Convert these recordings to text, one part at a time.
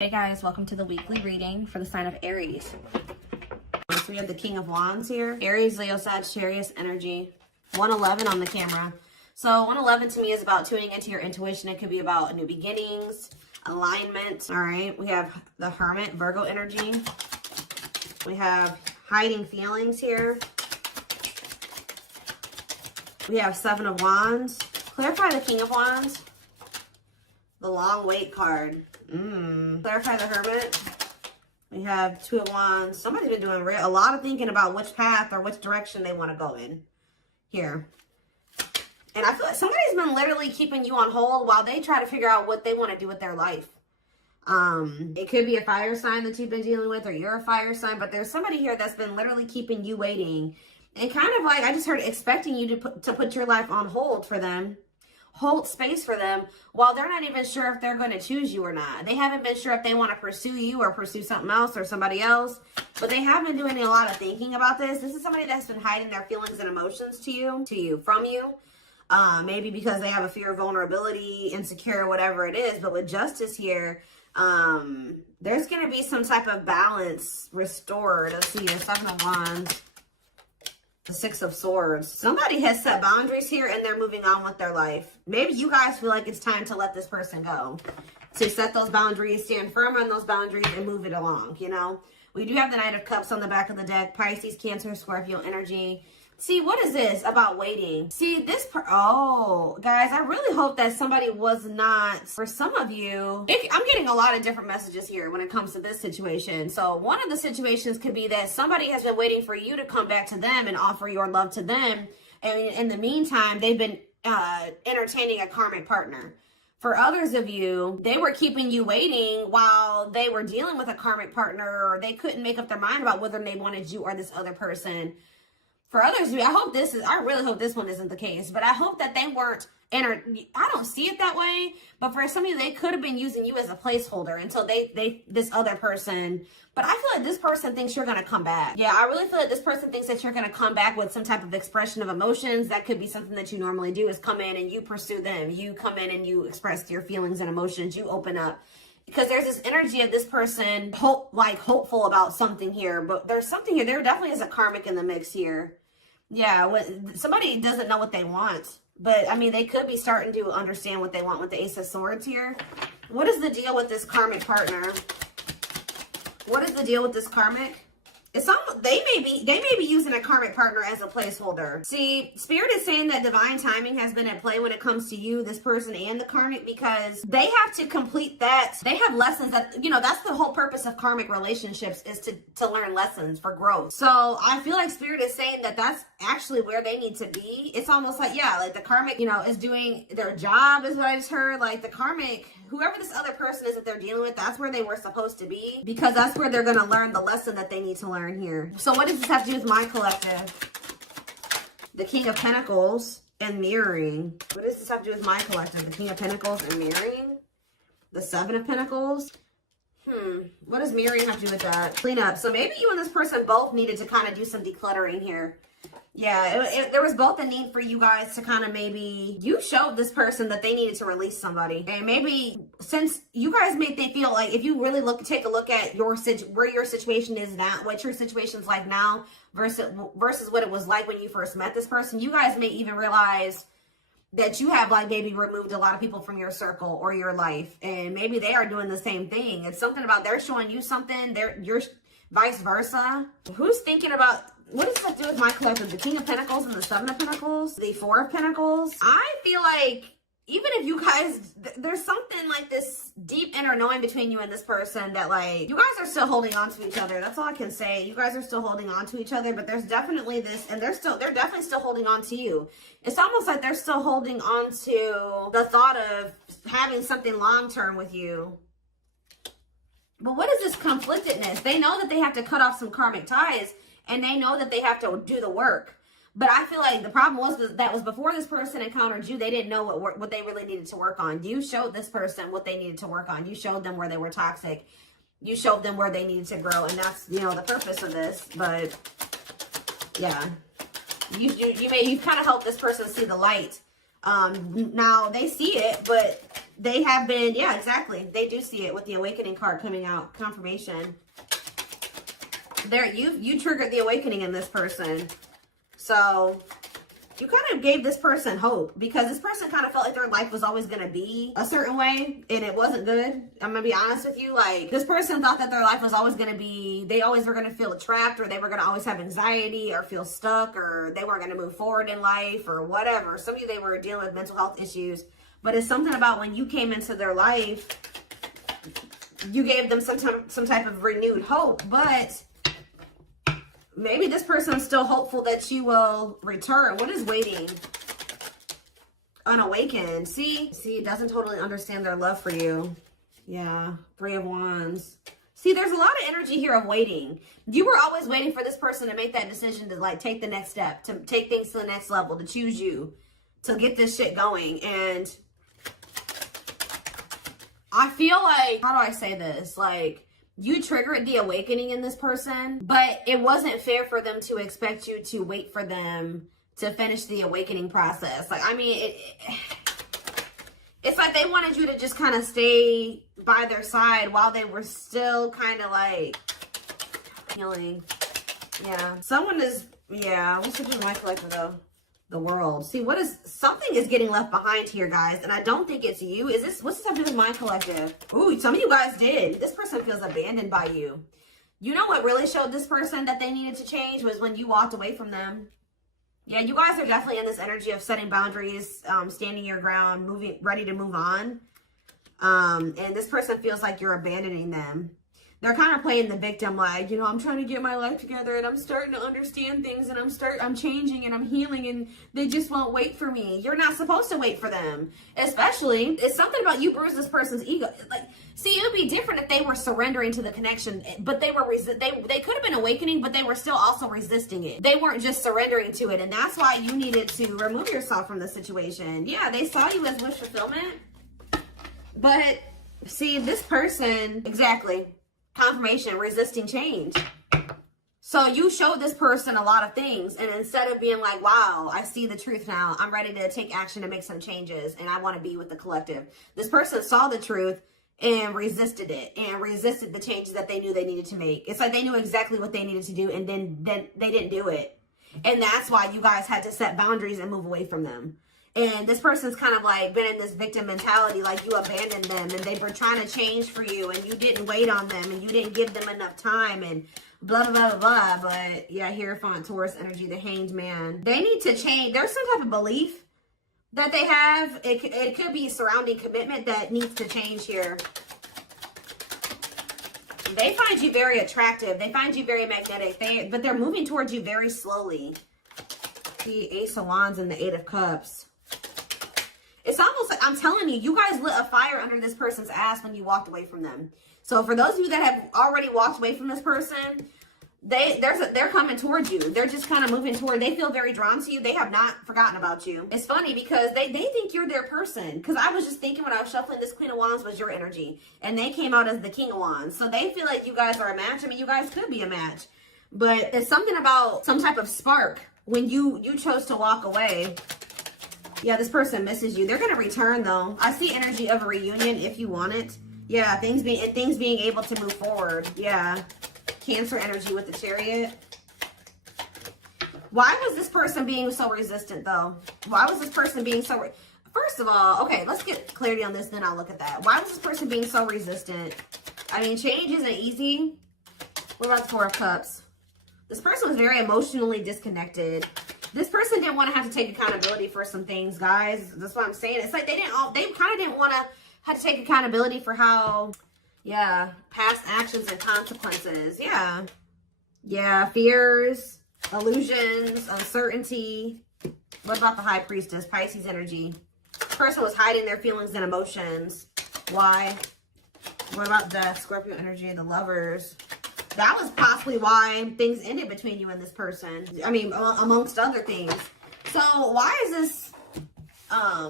Hey guys, welcome to the weekly reading for the sign of Aries. So we have the King of Wands here. Aries, Leo, Sagittarius energy. 111 on the camera. So 111 to me is about tuning into your intuition. It could be about new beginnings, alignment. All right. We have the Hermit, Virgo energy. We have hiding feelings here. We have Seven of Wands. Clarify the King of Wands. The Long Wait card. Clarify the Hermit. We have Two of Wands. Somebody's been doing a lot of thinking about which path or which direction they want to go in here. And I feel like somebody's been literally keeping you on hold while they try to figure out what they want to do with their life. It could be a fire sign that you've been dealing with, or you're a fire sign, but there's somebody here that's been literally keeping you waiting. And kind of like, I just heard expecting you to put your life on hold for them. Hold space for them while they're not even sure if they're going to choose you or not. They haven't been sure if they want to pursue you or pursue something else or somebody else, but they have been doing a lot of thinking about this. This is somebody that's been hiding their feelings and emotions from you. Maybe because they have a fear of vulnerability, insecure, whatever it is. But with justice here, there's going to be some type of balance restored. Let's see, the Seven of Wands. The Six of Swords. Somebody has set boundaries here and they're moving on with their life. Maybe you guys feel like it's time to let this person go. To set those boundaries, stand firm on those boundaries and move it along, you know. We do have the Knight of Cups on the back of the deck. Pisces, Cancer, Scorpio energy. See, what is this about waiting? See, oh, guys, I really hope that somebody was not, for some of you, I'm getting a lot of different messages here when it comes to this situation. So one of the situations could be that somebody has been waiting for you to come back to them and offer your love to them. And in the meantime, they've been entertaining a karmic partner. For others of you, they were keeping you waiting while they were dealing with a karmic partner, or they couldn't make up their mind about whether they wanted you or this other person. For others, I really hope this one isn't the case, but I hope that they weren't I don't see it that way, but for some of you, they could have been using you as a placeholder until this other person, but I feel like this person thinks you're going to come back. Yeah, I really feel like this person thinks that you're going to come back with some type of expression of emotions. That could be something that you normally do, is come in and you pursue them. You come in and you express your feelings and emotions. You open up. Because there's this energy of this person hopeful about something here, but there's something here. There definitely is a karmic in the mix here. Yeah, somebody doesn't know what they want, but I mean, they could be starting to understand what they want with the Ace of Swords here. What is the deal with this karmic partner? What is the deal with this karmic? They may be using a karmic partner as a placeholder. See, Spirit is saying that divine timing has been at play when it comes to you, this person, and the karmic, because they have to complete that. They have lessons that, that's the whole purpose of karmic relationships, is to learn lessons for growth. So I feel like Spirit is saying that that's actually where they need to be. It's almost like, yeah, like the karmic, is doing their job, is what I just heard. Like the karmic, whoever this other person is that they're dealing with, that's where they were supposed to be, because that's where they're going to learn the lesson that they need to learn here. So what does this have to do with my collective? The King of Pentacles and mirroring. What does this have to do with my collective? The King of Pentacles and mirroring. The Seven of Pentacles. What does mirroring have to do with that? Clean up. So maybe you and this person both needed to kind of do some decluttering here. Yeah, there was both a need for you guys to kind of, maybe you showed this person that they needed to release somebody. And maybe since you guys they feel like, if you really take a look at where your situation is now, what your situation's like now versus what it was like when you first met this person, you guys may even realize that you have maybe removed a lot of people from your circle or your life. And maybe they are doing the same thing. It's something about they're showing you something, you're vice versa. Who's thinking about... What does that do with my collective? The King of Pentacles and the Seven of Pentacles? The Four of Pentacles? I feel like even if you guys, there's something like this deep inner knowing between you and this person that you guys are still holding on to each other. That's all I can say. You guys are still holding on to each other, but there's definitely this, and they're definitely still holding on to you. It's almost like they're still holding on to the thought of having something long-term with you. But what is this conflictedness? They know that they have to cut off some karmic ties, and they know that they have to do the work. But I feel like the problem was that was before this person encountered you, they didn't know what they really needed to work on. You showed this person what they needed to work on. You showed them where they were toxic. You showed them where they needed to grow. And that's, the purpose of this. But yeah, you've kind of helped this person see the light. Now they see it, but They have been, yeah, exactly. They do see it with the awakening card coming out, confirmation. There, you triggered the awakening in this person. So you kind of gave this person hope, because this person kind of felt like their life was always going to be a certain way and it wasn't good. I'm going to be honest with you. Like, this person thought that their life was always going to be, they always were going to feel trapped, or they were going to always have anxiety or feel stuck, or they weren't going to move forward in life or whatever. Some of you, they were dealing with mental health issues, but it's something about when you came into their life, you gave them some type of renewed hope. But maybe this person is still hopeful that you will return. What is waiting? Unawakened. See, it doesn't totally understand their love for you. Yeah, 3 of Wands. See, there's a lot of energy here of waiting. You were always waiting for this person to make that decision to, like, take the next step, to take things to the next level, to choose you, to get this shit going. And I feel like, how do I say this? Like, you triggered the awakening in this person, but it wasn't fair for them to expect you to wait for them to finish the awakening process. Like, I mean, it's like they wanted you to just kind of stay by their side while they were still kind of like healing. Yeah. Someone is, yeah, what's the my collector though? The world. See, something is getting left behind here, guys, and I don't think it's you. What's this have to do with my collective? Ooh, some of you guys did. This person feels abandoned by you. You know what really showed this person that they needed to change was when you walked away from them. Yeah, you guys are definitely in this energy of setting boundaries, standing your ground, ready to move on. And this person feels like you're abandoning them. They're kind of playing the victim, like, you know, I'm trying to get my life together and I'm starting to understand things and I'm changing and I'm healing and they just won't wait for me. You're not supposed to wait for them. Especially, it's something about you bruised this person's ego. Like, see, it would be different if they were surrendering to the connection, but they could have been awakening, but they were still also resisting it. They weren't just surrendering to it, and that's why you needed to remove yourself from the situation. Yeah, they saw you as wish fulfillment, but see, this person, exactly. Confirmation, resisting change. So you showed this person a lot of things, and instead of being like, wow, I see the truth now, I'm ready to take action to make some changes and I want to be with the collective, this person saw the truth and resisted it, and resisted the changes that they knew they needed to make. It's like they knew exactly what they needed to do, and then they didn't do it. And that's why you guys had to set boundaries and move away from them. And this person's kind of like been in this victim mentality, like you abandoned them and they were trying to change for you and you didn't wait on them and you didn't give them enough time and blah, blah, blah, blah, blah. But yeah, Hierophant, Taurus energy, the Hanged Man. They need to change. There's some type of belief that they have. It could be surrounding commitment that needs to change here. They find you very attractive. They find you very magnetic. But they're moving towards you very slowly. The Ace of Wands and the Eight of Cups. It's almost like, I'm telling you, you guys lit a fire under this person's ass when you walked away from them. So for those of you that have already walked away from this person, they're coming towards you. They're just kind of moving toward, they feel very drawn to you. They have not forgotten about you. It's funny because they think you're their person. Because I was just thinking when I was shuffling, this Queen of Wands was your energy. And they came out as the King of Wands. So they feel like you guys are a match. I mean, you guys could be a match. But it's something about some type of spark when you chose to walk away. Yeah, this person misses you. They're going to return, though. I see energy of a reunion if you want it. Yeah, things being able to move forward. Yeah. Cancer energy with the Chariot. Why was this person being so resistant, though? Why was this person being so... First of all, okay, let's get clarity on this, then I'll look at that. Why was this person being so resistant? I mean, change isn't easy. What about the Four of Cups? This person was very emotionally disconnected. This person didn't want to have to take accountability for some things, guys. That's what I'm saying. It's like they kind of didn't want to have to take accountability for how, yeah, past actions and consequences. Yeah. Yeah, fears, illusions, uncertainty. What about the High Priestess, Pisces energy? This person was hiding their feelings and emotions. Why? What about the Scorpio energy, the Lovers? That was possibly why things ended between you and this person. I mean, amongst other things. So why is this,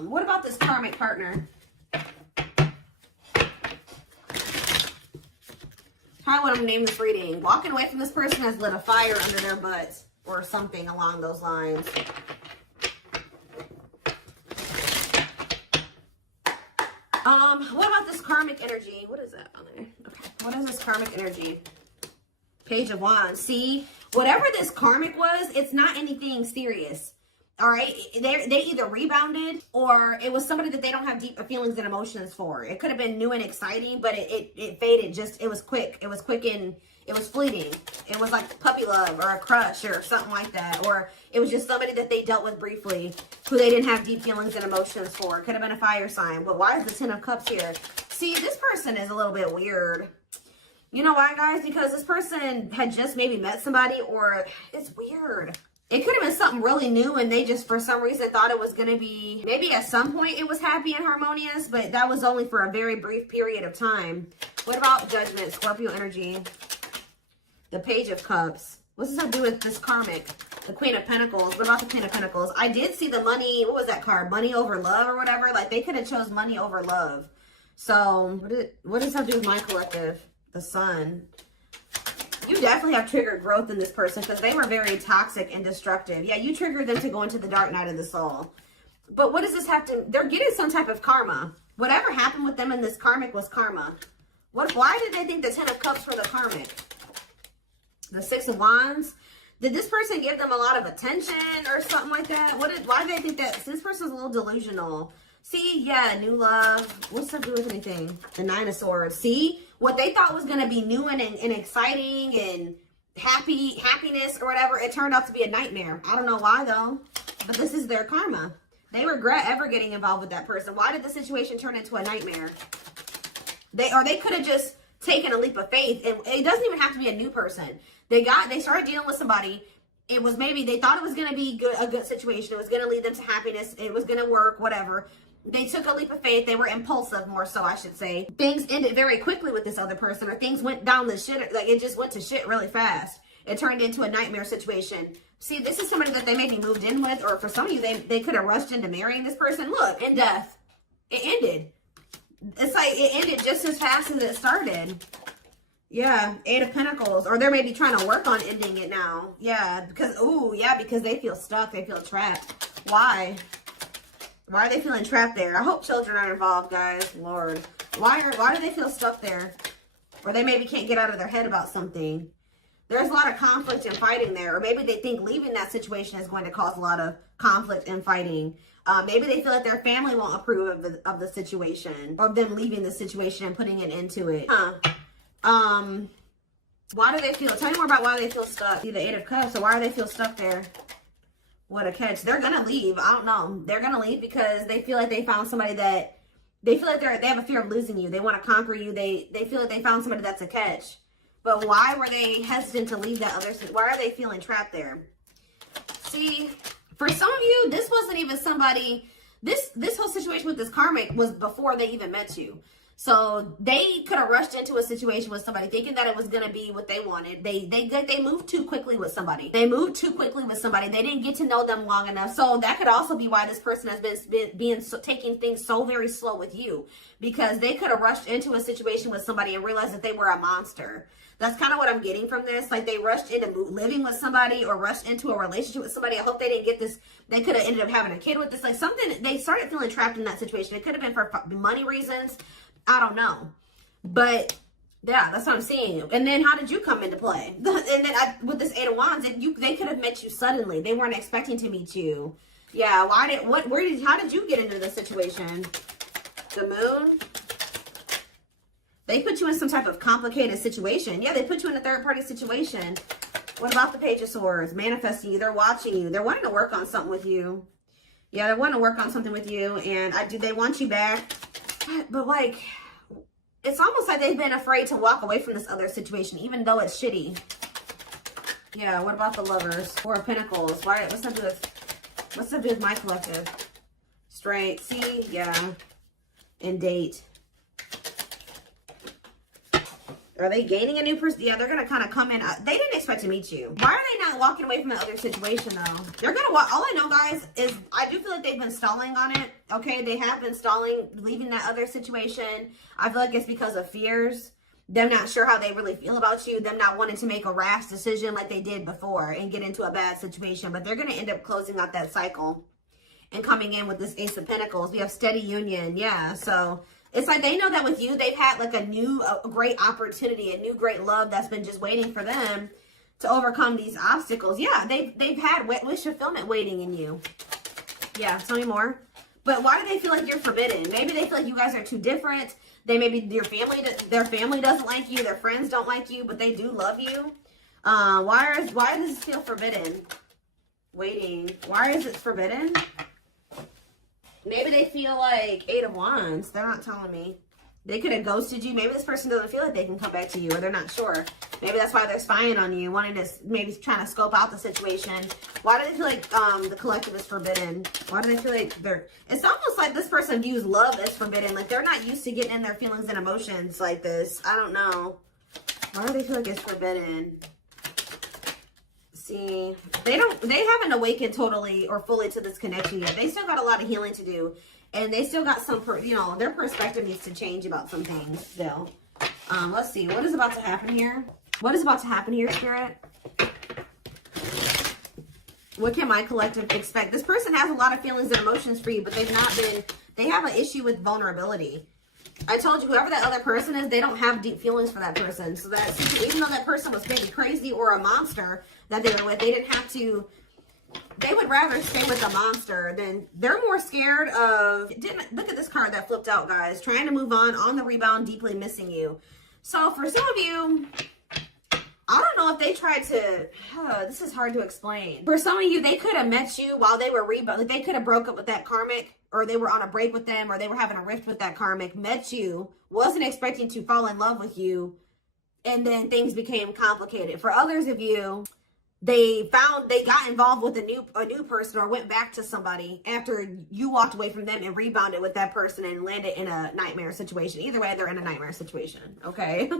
what about this karmic partner? How would I name this reading? Walking away from this person has lit a fire under their butts or something along those lines. What about this karmic energy? What is that on there? Okay. What is this karmic energy? Page of Wands. See, whatever this karmic was, it's not anything serious. All right. They either rebounded or it was somebody that they don't have deep feelings and emotions for. It could have been new and exciting, but it faded. Just, it was quick. It was quick and it was fleeting. It was like puppy love or a crush or something like that. Or it was just somebody that they dealt with briefly who they didn't have deep feelings and emotions for. It could have been a fire sign. But why is the Ten of Cups here? See, this person is a little bit weird. You know why, guys? Because this person had just maybe met somebody, or it's weird. It could have been something really new and they just, for some reason, thought it was going to be, maybe at some point it was happy and harmonious, but that was only for a very brief period of time. What about Judgment, Scorpio energy? The Page of Cups. What's this have to do with this karmic? The Queen of Pentacles. What about the Queen of Pentacles? I did see the money, what was that card? Money over love or whatever. Like, they could have chose money over love. So, what does that have to do with my collective? The Sun. You definitely have triggered growth in this person because they were very toxic and destructive. Yeah, you triggered them to go into the dark night of the soul. But what does this have to... They're getting some type of karma. Whatever happened with them in this karmic was karma. Why did they think the Ten of Cups for the karmic? The Six of Wands? Did this person give them a lot of attention or something like that? Why did they think that? This person's a little delusional. See, yeah, new love. What's that do with anything? The Nine of Swords. See? What they thought was going to be new and exciting and happiness or whatever, it turned out to be a nightmare. I don't know why, though. But this is their karma. They regret ever getting involved with that person. Why did the situation turn into a nightmare? They could have just taken a leap of faith. And it doesn't even have to be a new person. They started dealing with somebody. It was maybe they thought it was going to be a good situation. It was going to lead them to happiness. It was going to work, whatever. They took a leap of faith. They were impulsive, more so, I should say. Things ended very quickly with this other person, or things went down the shit. Like, it just went to shit really fast. It turned into a nightmare situation. See, this is somebody that they maybe moved in with, or for some of you, they could have rushed into marrying this person. Look, in death. It ended. It's like it ended just as fast as it started. Yeah, Eight of Pentacles. Or they're maybe trying to work on ending it now. Yeah, because they feel stuck. They feel trapped. Why? Why are they feeling trapped there? I hope children aren't involved, guys. Lord. Why do they feel stuck there? Or they maybe can't get out of their head about something. There's a lot of conflict and fighting there. Or maybe they think leaving that situation is going to cause a lot of conflict and fighting. Maybe they feel like their family won't approve of the situation. Or them leaving the situation and putting an end to it. Why do they feel... Tell me more about why they feel stuck. See the Eight of Cups. So why do they feel stuck there? What a catch. They're going to leave. I don't know. They're going to leave because they feel like they found somebody that... They feel like they have a fear of losing you. They want to conquer you. They feel like they found somebody that's a catch. But why were they hesitant to leave that other... Why are they feeling trapped there? See, for some of you, this wasn't even somebody... This whole situation with this karmic was before they even met you. So they could have rushed into a situation with somebody thinking that it was going to be what they wanted. They moved too quickly with somebody. They didn't get to know them long enough. So that could also be why this person has been taking things so very slow with you, because they could have rushed into a situation with somebody and realized that they were a monster. That's kind of what I'm getting from this. Like, they rushed into living with somebody or rushed into a relationship with somebody. I hope they didn't get this. They could have ended up having a kid with this. Like, something, they started feeling trapped in that situation. It could have been for money reasons. I don't know. But, yeah, that's what I'm seeing. And then how did you come into play? And then with this Eight of Wands, they could have met you suddenly. They weren't expecting to meet you. Yeah, how did you get into this situation? The Moon? They put you in some type of complicated situation. Yeah, they put you in a third-party situation. What about the Page of Swords? Manifesting you. They're watching you. They're wanting to work on something with you. Yeah, they're wanting to work on something with you. And they want you back. But, like, it's almost like they've been afraid to walk away from this other situation, even though it's shitty. Yeah, what about the Lovers? Four of Pentacles. What's that do with my collective? Straight. See? Yeah. And Date. Are they gaining a new person? Yeah, they're going to kind of come in. They didn't expect to meet you. Why are they not walking away from that other situation, though? They're going to walk. All I know, guys, is I do feel like they've been stalling on it. Okay, they have been stalling, leaving that other situation. I feel like it's because of fears. Them not sure how they really feel about you. Them not wanting to make a rash decision like they did before and get into a bad situation. But they're going to end up closing out that cycle and coming in with this Ace of Pentacles. We have steady union. Yeah, so... It's like they know that with you, they've had like a great opportunity, a new great love that's been just waiting for them to overcome these obstacles. Yeah, they've had wish fulfillment waiting in you. Yeah, tell me more. But why do they feel like you're forbidden? Maybe they feel like you guys are too different. Maybe their family doesn't like you, their friends don't like you, but they do love you. Why does this feel forbidden? Waiting. Why is it forbidden? Maybe they feel like 8 of Wands. They're not telling me. They could have ghosted you. Maybe this person doesn't feel like they can come back to you, or they're not sure. Maybe that's why they're spying on you, wanting to, maybe trying to scope out the situation. Why do they feel like the collective is forbidden? Why do they feel like it's almost like this person views love as forbidden. Like they're not used to getting in their feelings and emotions like this. I don't know. Why do they feel like it's forbidden? See, they haven't awakened totally or fully to this connection yet. They still got a lot of healing to do, and they still got some, their perspective needs to change about some things still. Let's see, what is about to happen here? What is about to happen here, Spirit? What can my collective expect? This person has a lot of feelings and emotions for you, but they have an issue with vulnerability. I told you, whoever that other person is, they don't have deep feelings for that person. So that, even though that person was maybe crazy or a monster that they were with, they didn't have to, they would rather stay with a monster than, they're more scared of, look at this card that flipped out, guys. Trying to move on the rebound, deeply missing you. So for some of you, I don't know if they tried to, this is hard to explain. For some of you, they could have met you while they were rebound. Like they could have broke up with that karmic, or they were on a break with them, or they were having a rift with that karmic, met you, wasn't expecting to fall in love with you, and then things became complicated. For others of you, they got involved with a new person, or went back to somebody after you walked away from them and rebounded with that person and landed in a nightmare situation. Either way, they're in a nightmare situation, okay?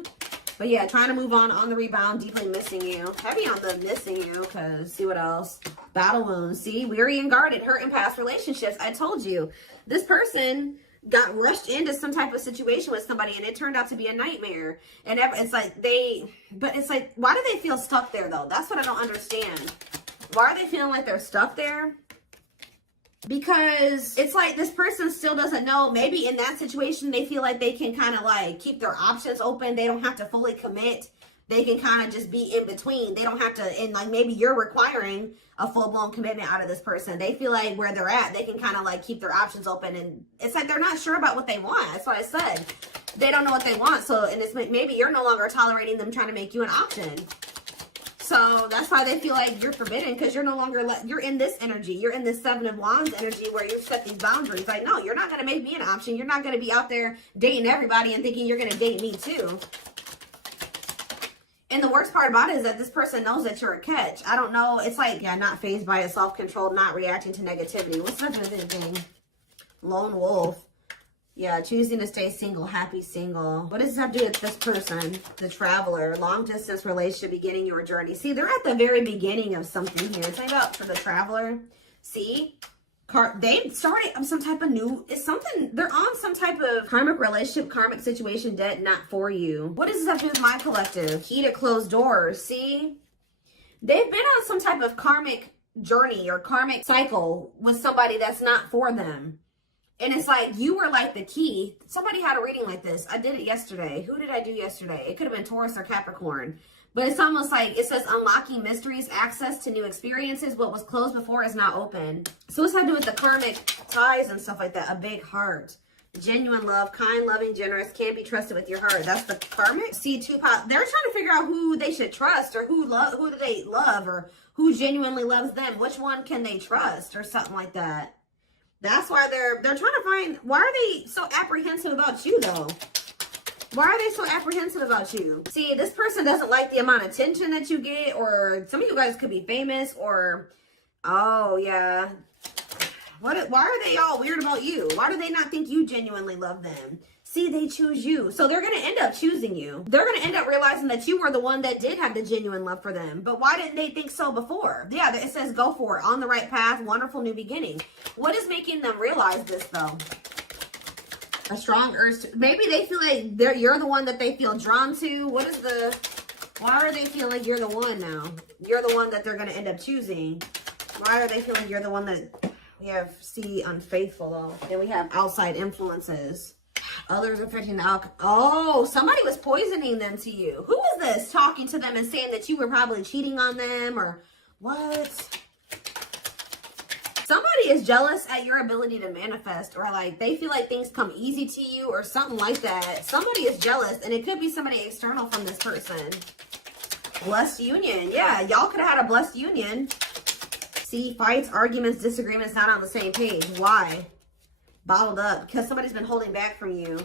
But yeah, trying to move on the rebound, deeply missing you. Heavy on the missing you, because see what else? Battle wounds. See, weary and guarded, hurt in past relationships. I told you, this person got rushed into some type of situation with somebody, and it turned out to be a nightmare. And it's like but it's like, why do they feel stuck there though? That's what I don't understand. Why are they feeling like they're stuck there? Because it's like this person still doesn't know. Maybe in that situation, they feel like they can kind of like keep their options open. They don't have to fully commit. They can kind of just be in between. They don't have to, and like maybe you're requiring a full-blown commitment out of this person. They feel like where they're at, they can kind of like keep their options open. And it's like they're not sure about what they want. That's what I said. They don't know what they want. So, and it's maybe you're no longer tolerating them trying to make you an option. So that's why they feel like you're forbidden, because you're no longer, you're in this energy. You're in this 7 of Wands energy where you set these boundaries. Like, no, you're not going to make me an option. You're not going to be out there dating everybody and thinking you're going to date me too. And the worst part about it is that this person knows that you're a catch. I don't know. It's like, yeah, not fazed by it, self-controlled, not reacting to negativity. What's up with this thing? Lone wolf. Yeah, choosing to stay single, happy single. What does this have to do with this person? The traveler, long distance relationship, beginning your journey. See, they're at the very beginning of something here. Tell me about for the traveler. See, they started some type of they're on some type of karmic relationship, karmic situation, debt not for you. What does this have to do with my collective? Key to closed doors. See, they've been on some type of karmic journey or karmic cycle with somebody that's not for them. And it's like, you were like the key. Somebody had a reading like this. I did it yesterday. Who did I do yesterday? It could have been Taurus or Capricorn. But it's almost like, it says unlocking mysteries, access to new experiences. What was closed before is now open. So what's that to do with the karmic ties and stuff like that? A big heart. Genuine love, kind, loving, generous, can't be trusted with your heart. That's the karmic. See, they're trying to figure out who they should trust, or who do they love, or who genuinely loves them. Which one can they trust, or something like that. That's why they're trying to find, why are they so apprehensive about you though? Why are they so apprehensive about you? See, this person doesn't like the amount of attention that you get, or some of you guys could be famous, or, oh yeah. Why are they all weird about you? Why do they not think you genuinely love them? See, they choose you. So they're going to end up choosing you. They're going to end up realizing that you were the one that did have the genuine love for them. But why didn't they think so before? Yeah, it says go for it. On the right path. Wonderful new beginning. What is making them realize this, though? A strong urge to, maybe they feel like you're the one that they feel drawn to. Why are they feeling like you're the one now? You're the one that they're going to end up choosing. Why are they feeling you're the one that, we have, see, unfaithful, though. Then we have outside influences. Others affecting the outcome. Oh, somebody was poisoning them to you. Who is this talking to them and saying that you were probably cheating on them or what? Somebody is jealous at your ability to manifest, or like they feel like things come easy to you or something like that. Somebody is jealous, and it could be somebody external from this person. Blessed union. Yeah, y'all could have had a blessed union. See, fights, arguments, disagreements, not on the same page. Why? Bottled up because somebody's been holding back from you.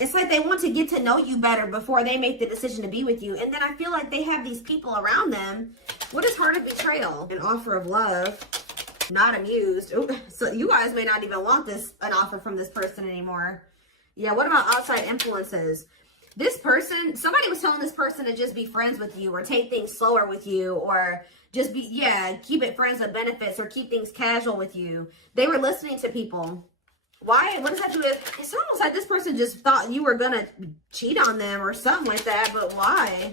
It's like they want to get to know you better before they make the decision to be with you. And then I feel like they have these people around them. What is heart of betrayal? An offer of love. Not amused. Ooh, so you guys may not even want an offer from this person anymore. Yeah, what about outside influences? This person, somebody was telling this person to just be friends with you or take things slower with you or just be, keep it friends with benefits or keep things casual with you. They were listening to people. Why? What does that do with? It's almost like this person just thought you were gonna cheat on them or something like that. But why?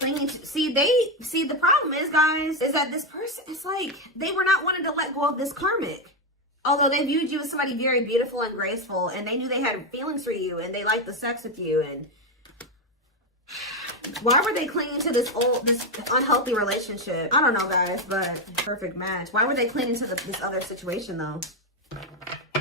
Clinging to, see, the problem is, guys, is that this person, it's like they were not wanting to let go of this karmic. Although they viewed you as somebody very beautiful and graceful, and they knew they had feelings for you, and they liked the sex with you, and why were they clinging to this unhealthy relationship? I don't know, guys, but perfect match. Why were they clinging to this other situation, though?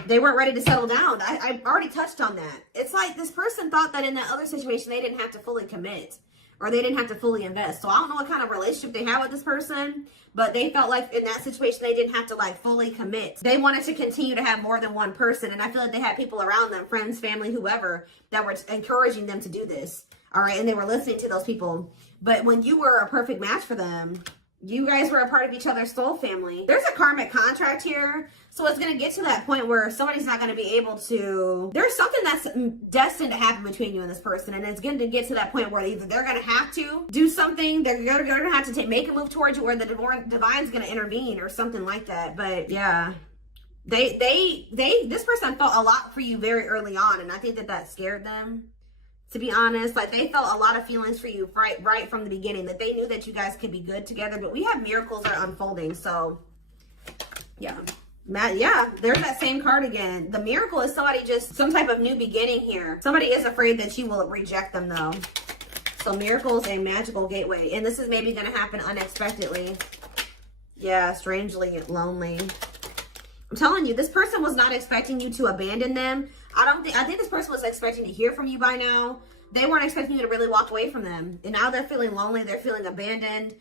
They weren't ready to settle down. I already touched on that. It's like this person thought that in that other situation, they didn't have to fully commit or they didn't have to fully invest. So I don't know what kind of relationship they had with this person, but they felt like in that situation, they didn't have to like fully commit. They wanted to continue to have more than one person. And I feel like they had people around them, friends, family, whoever, that were encouraging them to do this. All right. And they were listening to those people. But when you were a perfect match for them, you guys were a part of each other's soul family. There's a karmic contract here. So it's going to get to that point where somebody's not going to be able to... There's something that's destined to happen between you and this person. And it's going to get to that point where either they're going to have to do something, they're going to have to make a move towards you, or the divine's going to intervene or something like that. But yeah, this person felt a lot for you very early on. And I think that scared them. To be honest, like they felt a lot of feelings for you right from the beginning, that they knew that you guys could be good together. But we have miracles that are unfolding. So yeah, there's that same card again. The miracle is somebody just some type of new beginning here. Somebody is afraid that you will reject them though. So miracles, a magical gateway. And this is maybe going to happen unexpectedly. Yeah, strangely lonely. I'm telling you, this person was not expecting you to abandon them. I think this person was expecting to hear from you by now. They weren't expecting you to really walk away from them. And now they're feeling lonely. They're feeling abandoned.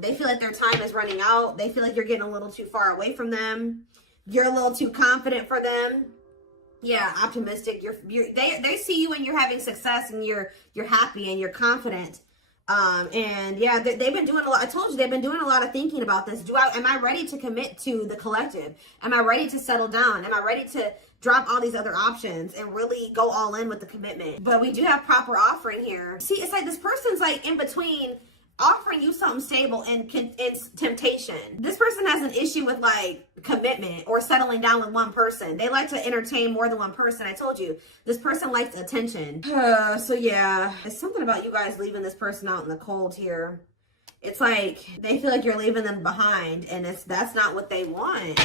They feel like their time is running out. They feel like you're getting a little too far away from them. You're a little too confident for them. Yeah, optimistic. They see you when you're having success and you're happy and you're confident. And yeah, they've been doing a lot. I told you they've been doing a lot of thinking about this. Am I ready to commit to the collective? Am I ready to settle down? Am I ready to drop all these other options and really go all in with the commitment? But we do have proper offering here. See, it's like this person's like in between offering you something stable and it's temptation. This person has an issue with like commitment or settling down with one person. They like to entertain more than one person. I told you, this person likes attention. So yeah, it's something about you guys leaving this person out in the cold here. It's like they feel like you're leaving them behind, and that's not what they want.